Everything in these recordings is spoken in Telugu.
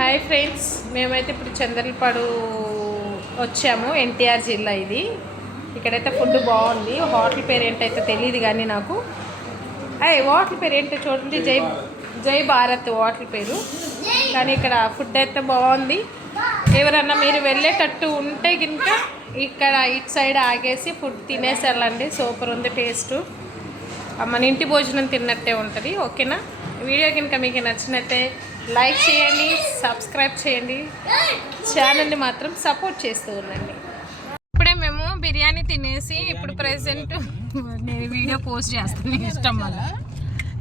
హాయ్ ఫ్రెండ్స్ మేమైతే ఇప్పుడు చంద్రపాడు వచ్చాము ఎన్టీఆర్ జిల్లా ఇది. ఇక్కడైతే ఫుడ్ బాగుంది. హోటల్ పేరు ఏంటైతే తెలియదు కానీ నాకు. అయ్యి హోటల్ పేరు ఏంటో చూడండి. జై జై భారత్ హోటల్ పేరు. కానీ ఇక్కడ ఫుడ్ అయితే బాగుంది. ఎవరన్నా మీరు వెళ్ళేటట్టు ఉంటే కనుక ఇక్కడ ఇటు సైడ్ ఆగేసి ఫుడ్ తినేసి వెళ్ళండి సూపర్ ఉంది టేస్ట్. మన ఇంటి భోజనం తిన్నట్టే ఉంటుంది. ఓకేనా? వీడియో కనుక మీకు నచ్చినట్టే లైక్ చేయండి సబ్స్క్రైబ్ చేయండి. ఛానల్ని మాత్రం సపోర్ట్ చేస్తూ ఉండండి. ఇప్పుడే మేము బిర్యానీ తినేసి ఇప్పుడు ప్రెసెంట్ నేను వీడియో పోస్ట్ చేస్తాను మీకు ఇష్టం వల్ల.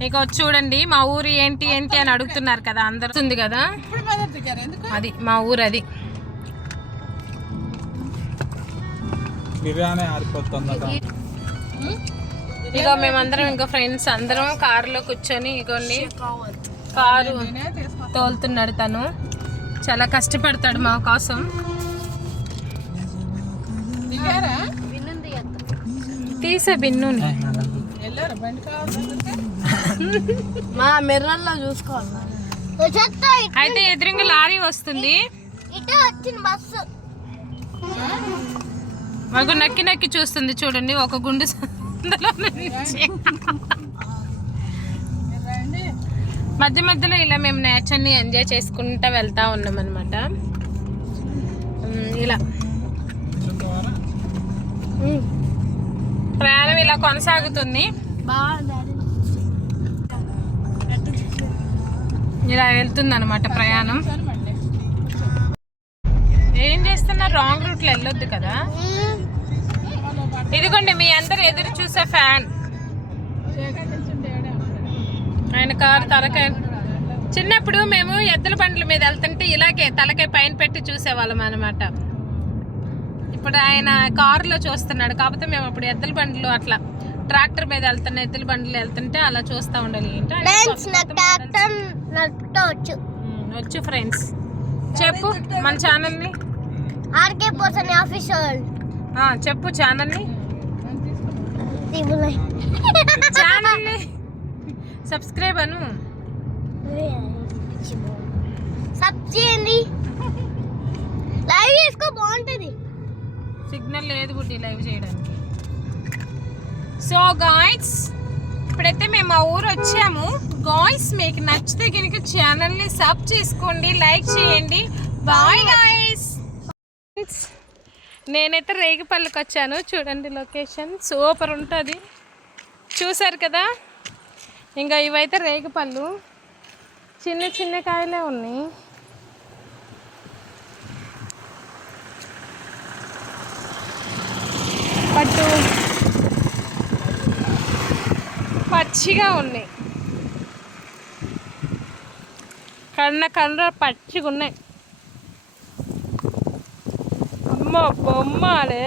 ఇక చూడండి మా ఊరు ఏంటి ఏంటి అని అడుగుతున్నారు కదా అందరు. ఉంది కదా? అది మా ఊరు అది. బిర్యానీ ఇగో మేమందరం ఇంకా ఫ్రెండ్స్ అందరం కారులో కూర్చొని ఇగోండి. కారు. తోలుతున్నాడు తను. చాలా కష్టపడతాడు మా కోసం. తీసే బిన్నుని. మా మిర్రర్లో చూసుకోవాలి. అయితే ఎదురుగా లారీ వస్తుంది. ఇటే వచ్చింది బస్సు. మాకు నక్కి నక్కి చూస్తుంది చూడండి ఒక గుండు సందులో నుంచి. మధ్య మధ్యలో ఇలా మేము నేచర్ని ఎంజాయ్ చేసుకుంటూ వెళ్తా ఉన్నాం అనమాట ఇలా. ప్రయాణం ఇలా కొనసాగుతుంది. ఇలా వెళ్తుంది అనమాట ప్రయాణం. ఏం చేస్తున్నా రాంగ్ రూట్లో వెళ్ళొద్దు కదా. ఇదిగోండి మీ అందరు ఎదురు చూసే ఫ్యాన్. ఆయన కారు తలకాయ చిన్నప్పుడు మేము ఎద్దుల బండ్ల మీద వెళ్తుంటే ఇలాగే తలకాయ పైన పెట్టి చూసేవాళ్ళం అనమాట ఇప్పుడు ఆయన కారులో చూస్తున్నాడు. కాకపోతే మేము అప్పుడు ఎద్దుల బండ్లు అట్లా ట్రాక్టర్ మీద వెళ్తున్న ఎద్దుల బండ్లు వెళ్తుంటే అలా చూస్తూ ఉండాలి వచ్చు. ఫ్రెండ్స్ చెప్పు మన ఛానల్ని ఆర్కే పోసని చెప్పు ఛానల్ని ఛానల్ని సబ్స్క్రైబ్ అను సబ్ చేయండి లైవ్ చేసుకో బాగుంటది. సిగ్నల్ లేదు బుడ్డి లైవ్ చేయడానికి. సో గాయ్స్ ఇప్పుడైతే మేము మా ఊరు వచ్చాము. గాయ్స్ మీకు నచ్చితే కనుక ఛానల్ని సబ్ చేసుకోండి లైక్ చేయండి. Bye guys. నేనైతే రేగిపల్లికి వచ్చాను. చూడండి లొకేషన్. సూపర్ ఉంటుంది. చూసారు కదా? ఇంకా ఇవైతే రేగిపళ్ళు. చిన్న చిన్న కాయలే ఉన్నాయి. పట్టు. పచ్చిగా ఉన్నాయి. కన్న కన్న పచ్చిగా ఉన్నాయి అమ్మ బొమ్మలే.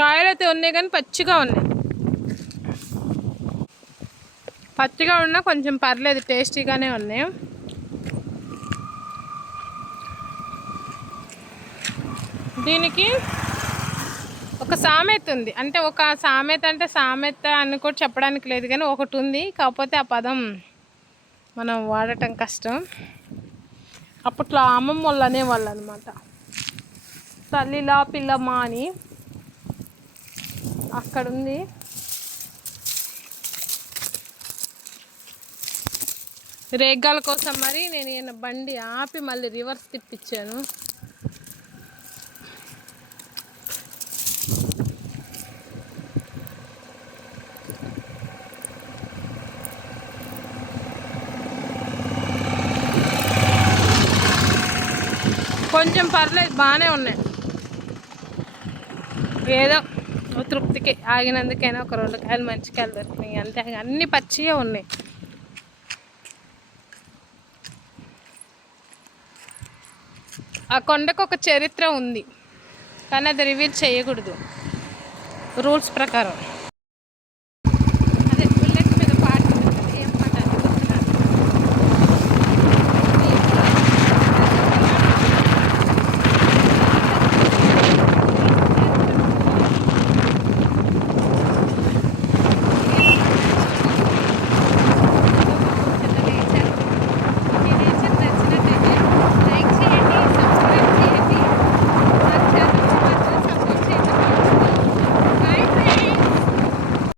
కాయలు అయితే ఉన్నాయి కానీ పచ్చిగా ఉన్నాయి. పచ్చిగా ఉన్నా కొంచెం పర్లేదు టేస్టీగానే ఉన్నాయి. దీనికి ఒక సామెత ఉంది. అంటే ఒక సామెత అంటే సామెత అని కూడా చెప్పడానికి లేదు కానీ ఒకటి ఉంది. కాకపోతే ఆ పదం మనం వాడటం కష్టం. అప్పట్లో అమ్మమ్మ వాళ్ళు అనేవాళ్ళు అనమాట తల్లిలా పిల్లమా అని అక్కడ ఉంది రేగాల కోసం మరి నేను ఈయన బండి ఆపి మళ్ళీ రివర్స్ తిప్పించాను. కొంచెం పర్లేదు బాగానే ఉన్నాయి. ఏదో తృప్తికి ఆగినందుకైనా ఒక రెండు కాయలు మంచి కాయలు దొరికినాయి. అంతే అన్ని పచ్చిగా ఉన్నాయి. ఆ కొండకు ఒక చరిత్ర ఉంది కానీ అది రివీల్ చేయకూడదు. రూల్స్ ప్రకారం.